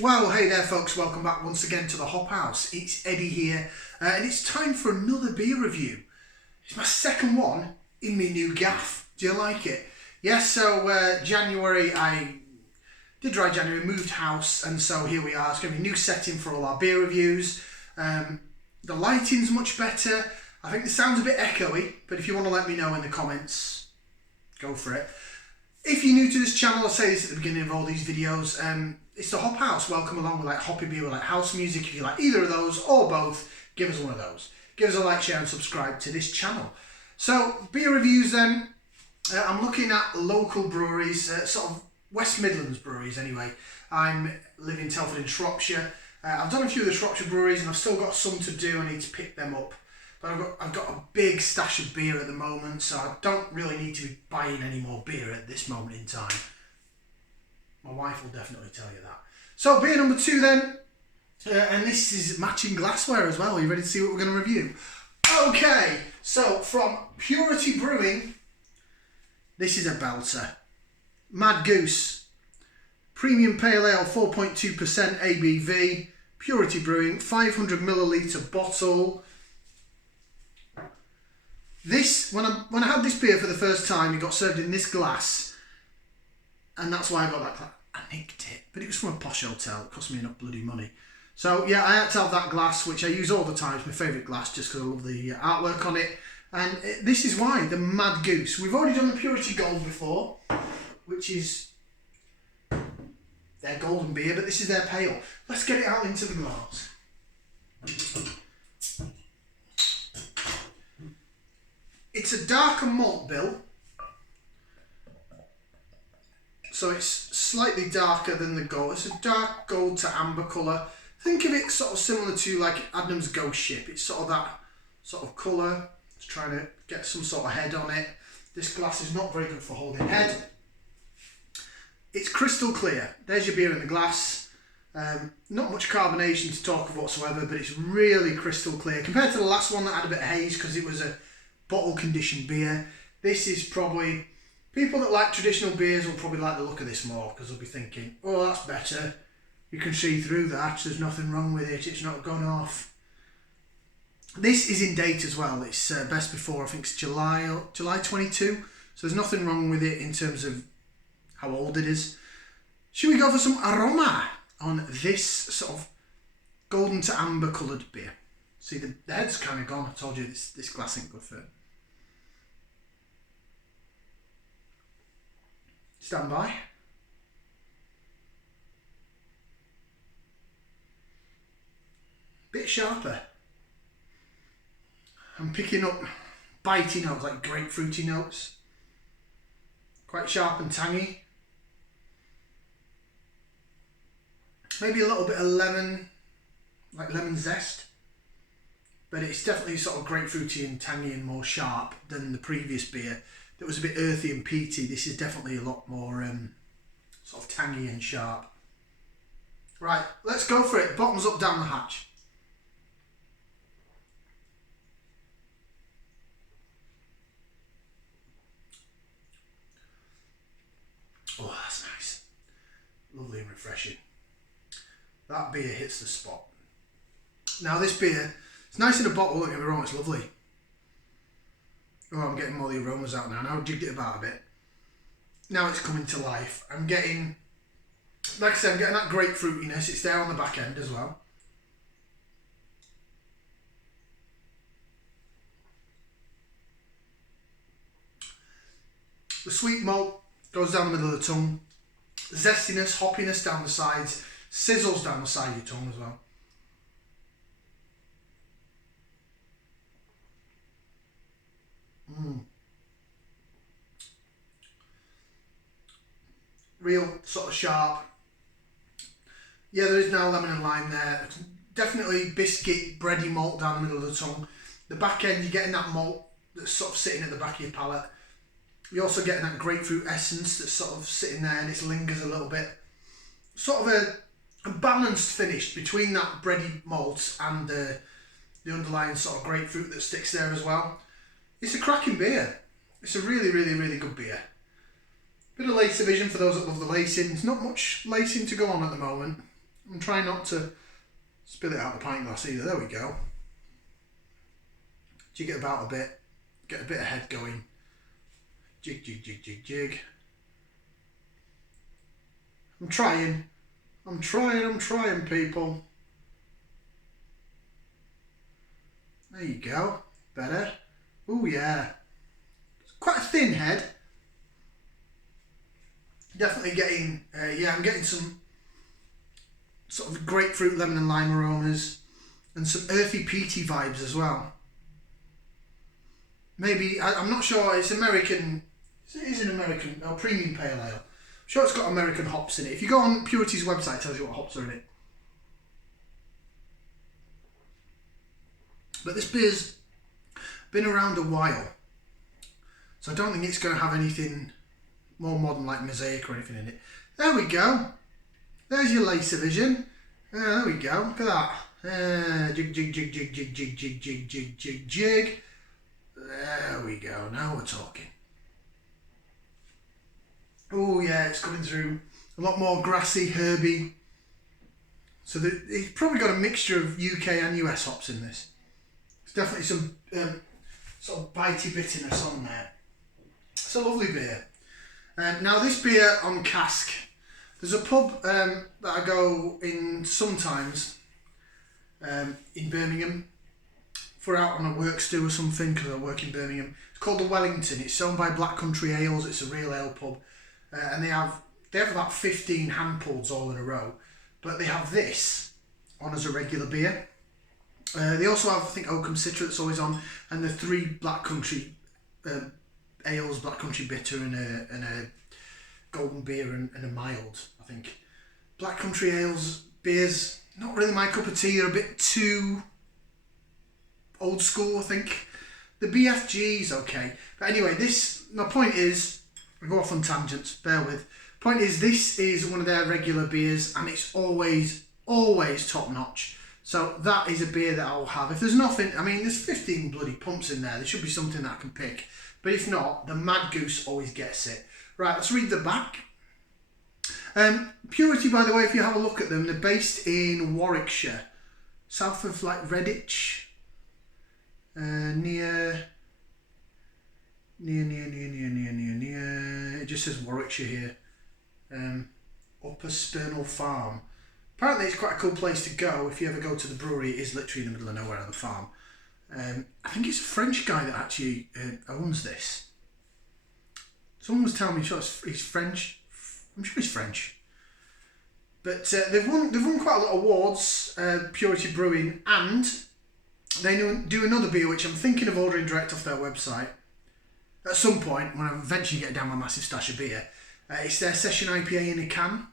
Well, hey there folks, welcome back once again to the Hop House. It's Eddie here, and it's time for another beer review. It's my second one in my new gaff. Do you like it? Yes, so January, I did dry January, moved house, and so here we are. It's going to be a new setting for all our beer reviews. The lighting's much better. I think the sound's a bit echoey, but if you want to let me know in the comments, go for it. If you're new to this channel, I'll say this at the beginning of all these videos, it's the Hop House. Welcome along with like hoppy beer or like house music. If you like either of those or both, give us one of those. Give us a like, share and subscribe to this channel. So beer reviews then, I'm looking at local breweries, sort of West Midlands breweries anyway. I live in Telford in Shropshire. I've done a few of the Shropshire breweries and I've still got some to do. I need to pick them up. But I've got a big stash of beer at the moment, so I don't really need to be buying any more beer at this moment in time. My wife will definitely tell you that. So beer number 2 then, and this is matching glassware as well. Are you ready to see what we're going to review? Okay, so from Purity Brewing, this is a belter. Mad Goose, Premium Pale Ale, 4.2% ABV, Purity Brewing, 500ml bottle. This, when I had this beer for the first time, it got served in this glass, and that's why I got that glass. I nicked it, but it was from a posh hotel. It cost me enough bloody money. So yeah, I had to have that glass, which I use all the time. It's my favourite glass, just because I love the artwork on it. And this is why, the Mad Goose. We've already done the Purity Gold before, which is their golden beer, but this is their pale. Let's get it out into the glass. It's a darker malt bill, so it's slightly darker than the gold. It's a dark gold to amber colour. Think of it sort of similar to like Adnam's Ghost Ship. It's sort of that sort of colour. It's trying to get some sort of head on it. This glass is not very good for holding head. It's crystal clear. There's your beer in the glass. Not much carbonation to talk of whatsoever, but it's really crystal clear. Compared to the last one that had a bit of haze because it was a bottle conditioned beer, this is probably, people that like traditional beers will probably like the look of this more because they'll be thinking, oh, that's better, you can see through that, there's nothing wrong with it, it's not gone off. This is in date as well. It's best before, I think it's July 22, so there's nothing wrong with it in terms of how old it is. Should we go for some aroma on this sort of golden to amber coloured beer? See, the head's kind of gone. I told you this glass ain't good for it. Stand by. Bit sharper. I'm picking up bitey notes, like grapefruity notes. Quite sharp and tangy. Maybe a little bit of lemon, like lemon zest. But it's definitely sort of grapefruity and tangy and more sharp than the previous beer that was a bit earthy and peaty. This is definitely a lot more sort of tangy and sharp. Right, let's go for it. Bottoms up, down the hatch. Oh, that's nice. Lovely and refreshing. That beer hits the spot. Now this beer, it's nice in a bottle, don't get me wrong, it's lovely. Oh, I'm getting all the aromas out now. Now I've jigged it about a bit. Now it's coming to life. I'm getting, like I said, I'm getting that grapefruitiness. It's there on the back end as well. The sweet malt goes down the middle of the tongue. Zestiness, hoppiness down the sides, sizzles down the side of your tongue as well. Real sort of sharp. Yeah, there is now lemon and lime there. Definitely biscuit, bready malt down the middle of the tongue. The back end, you're getting that malt that's sort of sitting at the back of your palate. You're also getting that grapefruit essence that's sort of sitting there and it lingers a little bit. Sort of a balanced finish between that bready malt and the underlying sort of grapefruit that sticks there as well. It's a cracking beer. It's a really, really, really good beer. Bit of lace division for those that love the lacing. There's not much lacing to go on at the moment. I'm trying not to spill it out the pint glass either. There we go. Jig it about a bit. Get a bit of head going. Jig, jig, jig, jig, jig. I'm trying, people. There you go. Better. Oh yeah. It's quite a thin head. Definitely getting, I'm getting some sort of grapefruit, lemon and lime aromas and some earthy peaty vibes as well. Maybe, I'm not sure, it's American, it is an American, premium pale ale. I'm sure it's got American hops in it. If you go on Purity's website, it tells you what hops are in it. But this beer's been around a while, so I don't think it's going to have anything more modern like mosaic or anything in it. There we go. There's your laser vision. There we go. Look at that. Jig, jig, jig, jig, jig, jig, jig, jig, jig, jig, jig. There we go. Now we're talking. Oh yeah, it's coming through a lot more grassy, herby. So it's probably got a mixture of UK and US hops in this. There's definitely some sort of bitey bitterness on there. It's a lovely beer. Now this beer on cask, there's a pub that I go in sometimes in Birmingham for out on a work stew or something, because I work in Birmingham. It's called the Wellington. It's owned by Black Country Ales. It's a real ale pub, and they have about 15 hand pulls all in a row, but they have this on as a regular beer. They also have, I think, Oakham Citra that's always on, and the 3 Black Country ales, Black Country Bitter and a Golden Beer and a mild, I think. Black Country ales, beers, not really my cup of tea. They're a bit too old school, I think. The BFG's okay. But anyway, my point is, I go off on tangents, bear with. Point is, this is one of their regular beers and it's always top notch. So that is a beer that I'll have. If there's nothing, I mean, there's 15 bloody pumps in there. There should be something that I can pick. But if not, the Mad Goose always gets it. Right, let's read the back. Purity, by the way, if you have a look at them, they're based in Warwickshire, south of like Redditch, near. It just says Warwickshire here. Upper Spurnell Farm. Apparently, it's quite a cool place to go. If you ever go to the brewery, it is literally in the middle of nowhere on the farm. I think it's a French guy that actually owns this. Someone was telling me he's French. I'm sure he's French. But they've won quite a lot of awards, Purity Brewing, and they do another beer which I'm thinking of ordering direct off their website at some point when I eventually get down my massive stash of beer. It's their Session IPA in a can.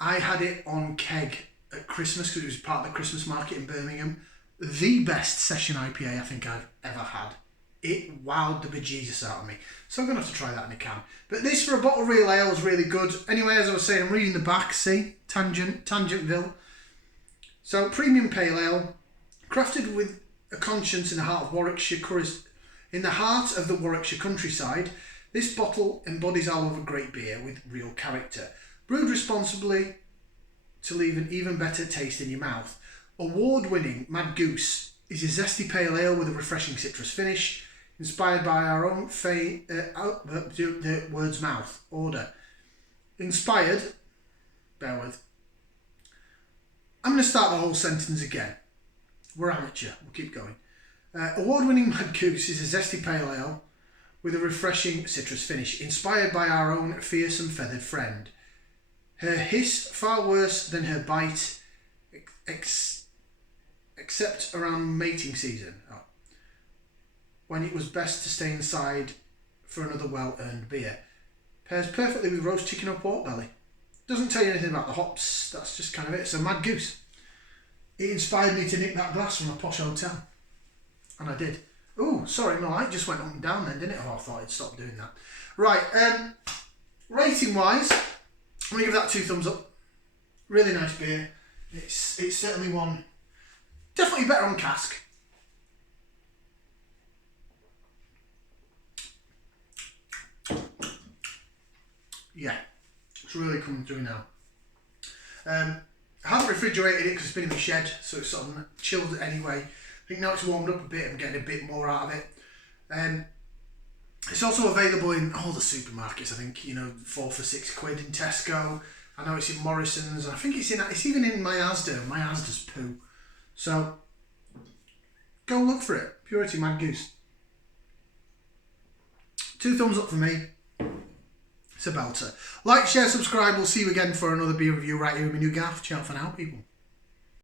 I had it on keg at Christmas because it was part of the Christmas market in Birmingham. The best Session IPA I think I've ever had. It wowed the bejesus out of me. So I'm going to have to try that in a can. But this for a bottle of real ale is really good. Anyway, as I was saying, I'm reading the back. See? Tangentville. So, premium pale ale. Crafted with a conscience in the heart of Warwickshire. In the heart of the Warwickshire countryside, this bottle embodies our love of great beer with real character. Brewed responsibly to leave an even better taste in your mouth. Award-winning Mad Goose is a zesty pale ale with a refreshing citrus finish, inspired by our own the word's mouth order. Inspired, bear with. I'm going to start the whole sentence again. We're amateur, we'll keep going. Award-winning Mad Goose is a zesty pale ale with a refreshing citrus finish, inspired by our own fearsome feathered friend. Her hiss far worse than her bite, except around mating season, when it was best to stay inside for another well-earned beer. Pairs perfectly with roast chicken or pork belly. Doesn't tell you anything about the hops, that's just kind of it. So Mad Goose. It inspired me to nick that glass from a posh hotel. And I did. Oh, sorry, my light just went up and down then, didn't it? Oh, I thought I'd stop doing that. Right, rating-wise, I'm going to give that 2 thumbs up. Really nice beer. It's certainly one, definitely better on cask. Yeah, it's really coming through now. I haven't refrigerated it because it's been in the shed, so it's sort of chilled anyway. I think now it's warmed up a bit, I'm getting a bit more out of it. It's also available in all the supermarkets, I think, you know, 4 for £6 in Tesco. I know it's in Morrison's, and I think it's even in my Asda. My Asda's poo. So, go look for it. Purity Mad Goose. 2 thumbs up for me. It's a belter. Like, share, subscribe. We'll see you again for another beer review right here in my new gaff. Ciao for now, people.